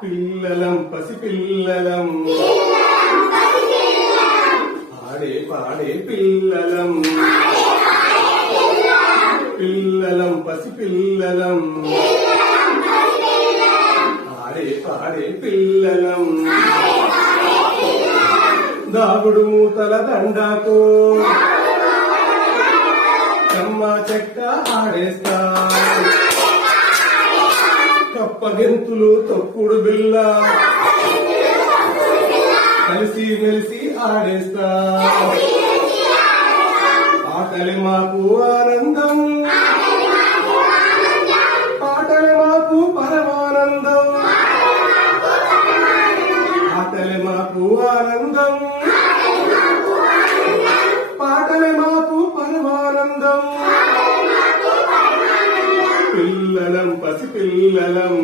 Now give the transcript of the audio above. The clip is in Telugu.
పిల్లలం పసిపిల్లలం ఆడే పాడే పిల్లలం పిల్లలం పసిపిల్లలం ఆడే పాడే పిల్లలం దాగుడు మూతల దండాకు కమ్మ చెక్క ఆడేస్తా కప్పగెంతులు తొక్కుడు బిల్ల కలిసి మెలిసి ఆడేస్తా ఆటలి మాకు ఆనందం పాటలి మాకు పరమానందం ఆటలి మాకు ఆనందం పాటలి మాకు పరమానందం పిల్లలం పసిపిల్లలం